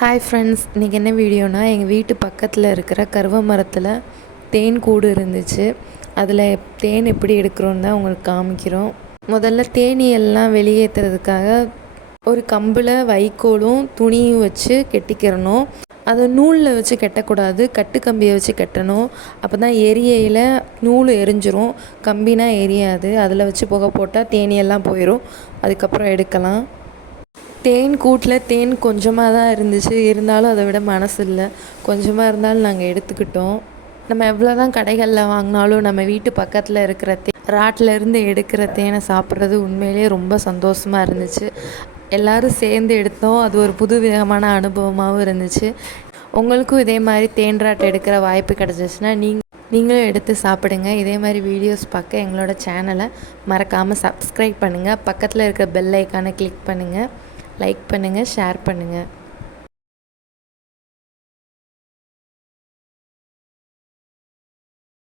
Hi friends, இன்றைக்கி என்ன வீடியோனா எங்கள் வீட்டு பக்கத்தில் இருக்கிற கருவ மரத்தில் தேன் கூடு இருந்துச்சு. அதில் தேன் எப்படி எடுக்கிறோன்னு தான் உங்களுக்கு காமிக்கிறோம். முதல்ல தேனீயெல்லாம் வெளியேற்றுறதுக்காக ஒரு கம்பில் வைக்கோலும் துணியும் வச்சு கெட்டிக்கிறணும். அதை நூலில் வச்சு கெட்டக்கூடாது, கட்டு கம்பியை வச்சு கட்டணும். அப்போ தான் எரியையில் நூல் எரிஞ்சிரும், கம்பினா எரியாது. அதில் வச்சு புகை போட்டால் தேனீயெல்லாம் போயிடும், அதுக்கப்புறம் எடுக்கலாம். தேன் கூட்டில் தேன் கொஞ்சமாக தான் இருந்துச்சு, இருந்தாலும் அதை விட மனசு இல்லை. கொஞ்சமாக இருந்தாலும் நாங்கள் எடுத்துக்கிட்டோம். நம்ம எவ்வளோ தான் கடைகளில் வாங்கினாலும் நம்ம வீட்டு பக்கத்தில் இருக்கிற ராட்டிலேருந்து எடுக்கிற தேனை சாப்பிட்றது உண்மையிலேயே ரொம்ப சந்தோஷமாக இருந்துச்சு. எல்லோரும் சேர்ந்து எடுத்தோம், அது ஒரு புது விதமான அனுபவமாகவும் இருந்துச்சு. உங்களுக்கும் இதே மாதிரி தேன் ராட்டை எடுக்கிற வாய்ப்பு கிடச்சிச்சின்னா நீங்களும் எடுத்து சாப்பிடுங்க. இதே மாதிரி வீடியோஸ் பார்க்க எங்களோட சேனலை மறக்காமல் சப்ஸ்கிரைப் பண்ணுங்கள். பக்கத்தில் இருக்கிற பெல் ஐக்கானை கிளிக் பண்ணுங்கள். லைக் பண்ணுங்கள், ஷேர் பண்ணுங்கள்.